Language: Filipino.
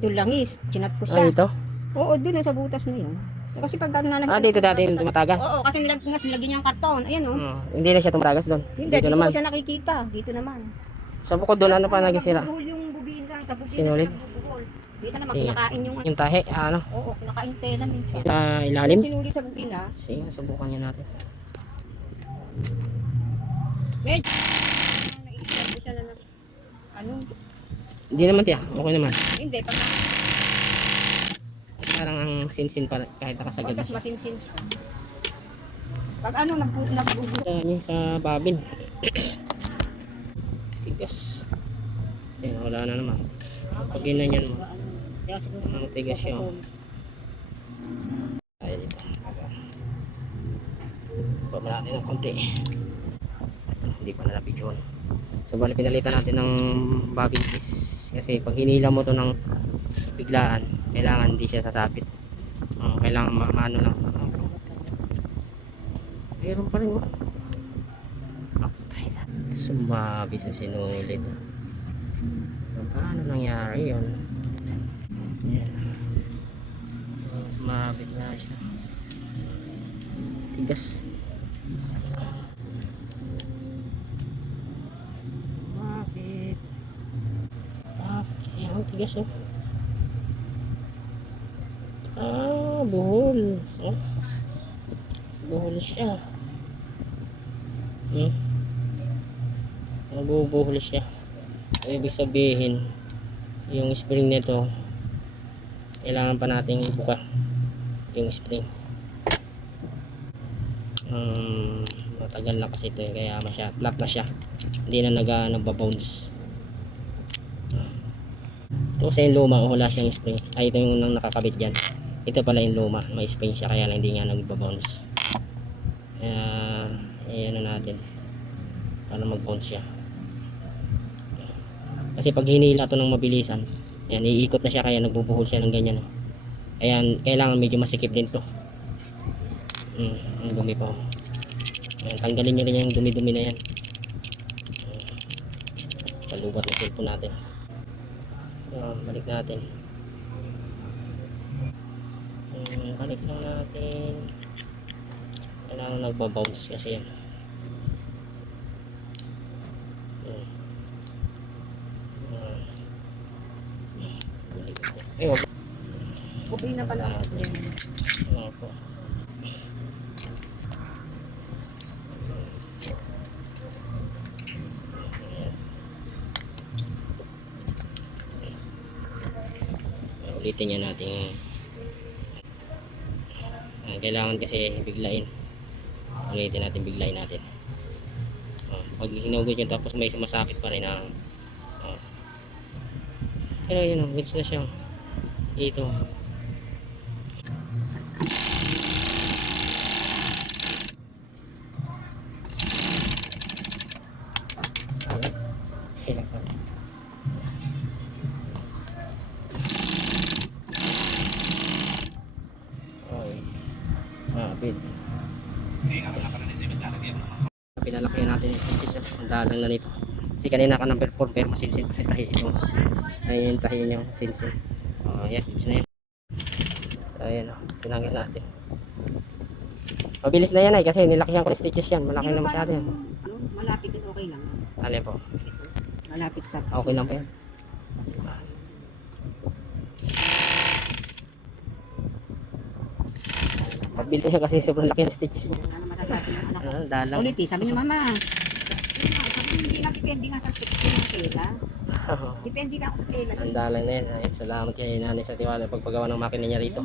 Yung langis, chinat ko Ah, siya. dito? Oo, dun sa butas na yun. Kasi pag ano na Ah, dito dati yung tumatagas. Oo, kasi nilagyan niya ng karton. Ayan oh. Hindi na siya tumatagas doon. Hindi, Dito dito naman. ko siya nakikita. Dito naman. Sa bukod doon, ano pa nagisira? Nagbubuhol yung bubina. Sa bubina Sinulid? siya nagbubuhol. Dito naman, Sige. kinakain yung Yung tahe, ano? Oo, kinakain tela minsan. Sa ilalim? Sinulit sa bubina. Sige, subukan niya natin. Medyo. Naisip ko siya na ano? Hindi naman tiya, okay naman. Hindi, pag Parang ang sinsin pa kahit nakasagad. tas masinsin siya. Pag ano, nagbubuhol. Sa babin. Tigas. Ayan, wala na naman. Pag ginanyan mo, matigas siya. Ay, dito. Baba natin ng konti. Hindi pa nalapit yun. So bali pinalitan natin ng bobbin piece. Kasi pag hinila mo to ng biglaan, kailangan hindi siya sasabit. Kailangan maano lang. Meron pa rin. Sumabit na sinulid. Paano nangyari yun? Yan. Sumabit na siya. Tigas. Bakit? Kaya ang tigas eh. Buhol. Buhol siya. Nabubuhol siya. Ibig sabihin, yung spring nito, kailangan pa natin ibuka yung spring. Matagal na kasi ito kaya flat na siya. Hindi na nagba-bounce. Ito kasi yung luma, wala siyang spring. Ay, ito yung unang nakakabit dyan. Ito pala yung luma, may spring siya kaya lang hindi nga nagba-bounce. Kaya ayan na natin para mag-bounce siya. Kasi pag hinila ito ng mabilisan, yan, iikot na siya kaya nagbubuhol siya ng ganyan. Ayan, kailangan medyo masikip din to. Ang dumi pa. Ayan, tanggalin nyo rin yung dumi-dumi na yan. Palubat ng cellphone natin. So, balik natin. Balik lang natin. Kailangan nagbabounce kasi yan. Wag. Bubina pa lang. Opo. Ulitin niya natin. Kailangan kasi biglain. Ulitin natin, biglain natin. Pag hinugod yun tapos may sumasakit pa rin pero yun mix na siya dito. Pinalaki natin yung stitches ang dalang na nito kasi kanina ka number 4 pero masinsin pa tayo ito ayun tayo yung sinsin. Yan, fix na yan. So ayan tinanggal natin. Mabilis na yan ay kasi nilakihan ko stitches yan, malaki na masyado yan. Malapit din, okay lang. Alin po? Malapit sa Okay lang po yan. Mabilis yan kasi sobrang laki ng stitches niya. ano masasabi ng anak ko? Dalang. Ulit sabi niya mama. Hindi nga depende nga sa tela. Depende nga ako sa tela. Ang dalang na yan. Ay, salamat kay nanay sa tiwala pagpagawa ng makina niya rito.